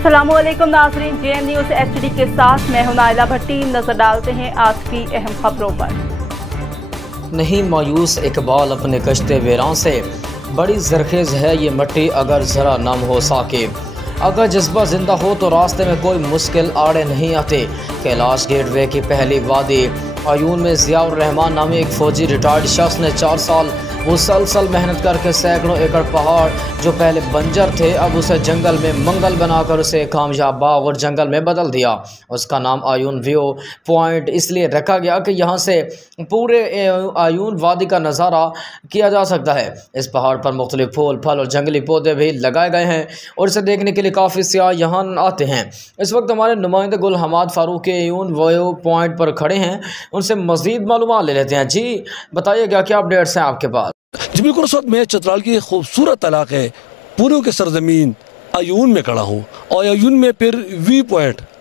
अस्सलामुअलैकुम नाज़रीन, JN news HD के साथ मैं हूं नाइला भट्टी। नजर डालते हैं आज की अहम खबरों पर। नहीं मायूस इकबाल अपने कश्ते वीरान से, बड़ी जरखेज़ है ये मिट्टी अगर ज़रा नम हो सके। अगर जज्बा ज़िंदा हो तो रास्ते में कोई मुश्किल आड़े नहीं आते। कैलाश गेटवे की पहली वादी अयून में ज़ियाउर रहमान नामी एक फ़ौजी रिटायर्ड शख्स ने 4 साल मुसलसल मेहनत करके सैकड़ों एकड़ पहाड़ जो पहले बंजर थे अब उसे जंगल में मंगल बनाकर उसे कामयाब बाग और जंगल में बदल दिया। उसका नाम आयून व्यू पॉइंट इसलिए रखा गया कि यहाँ से पूरे आयून वादी का नज़ारा किया जा सकता है। इस पहाड़ पर मुख्तलिफ फूल फल और जंगली पौधे भी लगाए गए हैं और इसे देखने के लिए काफ़ी सियाह यहाँ आते हैं। इस वक्त हमारे नुमाइंदे गुल हमाद फारूक के आयून व्यू पॉइंट पर खड़े हैं, उनसे मज़ीद मालूमात ले लेते हैं। जी बताइएगा, क्या अपडेट्स हैं आपके पास? जी बिल्कुल, उस वक्त मैं चतराल की खूबसूरत इलाके पूर्व के सरजमीन अयून में खड़ा हूँ और अयून में फिर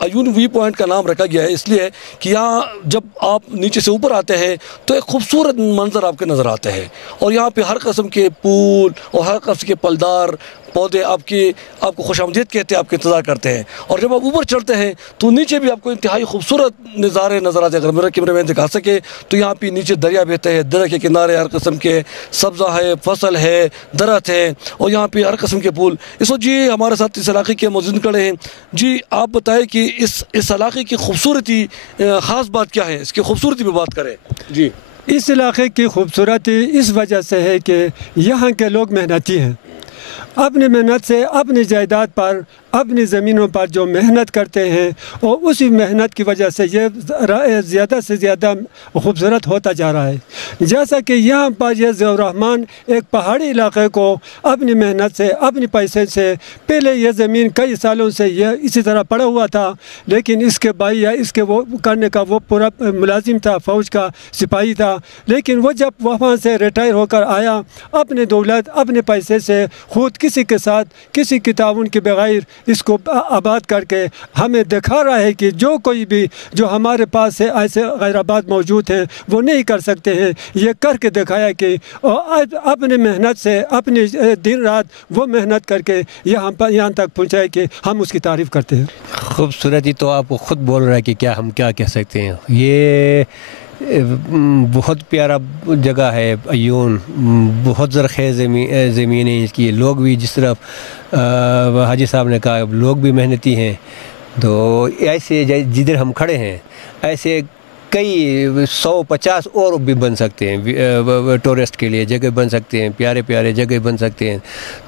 अयून व्यू पॉइंट का नाम रखा गया है इसलिए कि यहाँ जब आप नीचे से ऊपर आते हैं तो एक खूबसूरत मंजर आपके नज़र आते हैं और यहाँ पे हर किस्म के फूल और हर किस्म के फलदार पौधे आपको खुशामदीद कहते हैं, आपके इंतज़ार करते हैं। और जब आप ऊपर चढ़ते हैं तो नीचे भी आपको इंतहाई खूबसूरत नज़ारे नज़र आते हैं। अगर मेरा कैमरा मैन दिखा सके तो यहाँ पे नीचे दरिया बहते हैं, दरिया के किनारे हर किस्म के सब्ज़ा है, फसल है, दरख्त है और यहाँ पे हर किस्म के फूल। इस वक्त जी हमारे साथ इस इलाके के मौजूद खड़े हैं। जी आप बताएं कि इस इलाके की खूबसूरती ख़ास बात क्या है, इसकी खूबसूरती पर बात करें। जी, इस इलाके की खूबसूरती इस वजह से है कि यहाँ के लोग मेहनती हैं। अपनी मेहनत से अपनी जायदाद पर, अपनी ज़मीनों पर जो मेहनत करते हैं और उसी मेहनत की वजह से ये ज़्यादा से ज़्यादा खूबसूरत होता जा रहा है। जैसा कि यहाँ पर ये ज़ियाउर रहमान एक पहाड़ी इलाके को अपनी मेहनत से, अपने पैसे से, पहले ये ज़मीन कई सालों से ये इसी तरह पड़ा हुआ था, लेकिन इसके भाई या इसके वो करने का वो पूरा मुलाजिम था, फ़ौज का सिपाही था। लेकिन वो जब वहाँ से रिटायर होकर आया, अपने दौलत अपने पैसे से खुद किसी के साथ किसी की ताउन के बगैर इसको आबाद करके हमें दिखा रहा है कि जो कोई भी जो हमारे पास से ऐसे गैराबाद मौजूद हैं वो नहीं कर सकते हैं। ये करके दिखाया कि अपने मेहनत से अपनी दिन रात वो मेहनत करके यहाँ तक पहुँचाए कि हम उसकी तारीफ़ करते हैं। खूबसूरती तो आपको ख़ुद बोल रहा है कि क्या हम क्या कह सकते हैं। ये बहुत प्यारा जगह है अयून, बहुत ज़रख़ेज़ ज़मीन है इसकी। लोग भी जिस तरफ हाजी साहब ने कहा, लोग भी मेहनती हैं। तो ऐसे जिधर हम खड़े हैं ऐसे कई 150 और भी बन सकते हैं, टूरिस्ट के लिए जगह बन सकते हैं, प्यारे प्यारे जगह बन सकते हैं।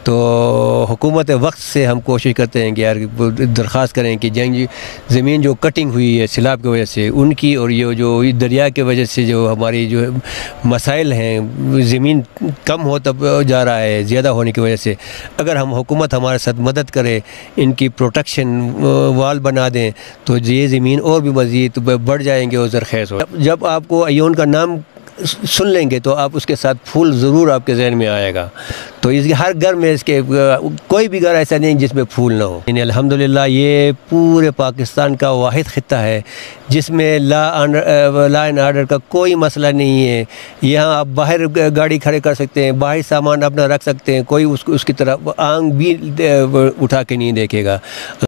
तो हुकूमत वक्त से हम कोशिश करते हैं कि यार दरख्वास्त करें कि जंगी ज़मीन जो कटिंग हुई है सैलाब की वजह से उनकी, और ये जो दरिया की वजह से जो हमारी जो मसाइल हैं, ज़मीन कम होता जा रहा है ज़्यादा होने की वजह से, अगर हम हुकूमत हमारे साथ मदद करे, इनकी प्रोटेक्शन वाल बना दें तो ये ज़मीन और भी मज़ीद बढ़ जाएंगे और ज़रख़ेज़ हो। जब आपको अयून का नाम सुन लेंगे तो आप उसके साथ फूल ज़रूर आपके जहन में आएगा। तो इसके हर घर में इसके कोई भी घर ऐसा नहीं जिसमें फूल ना हो। अल्हम्दुलिल्लाह ये पूरे पाकिस्तान का वाहिद ख़ित्ता है जिसमें ला एंड आर्डर का कोई मसला नहीं है। यहाँ आप बाहर गाड़ी खड़े कर सकते हैं, बाहर सामान अपना रख सकते हैं, कोई उसकी तरफ आंख भी उठा के नहीं देखेगा।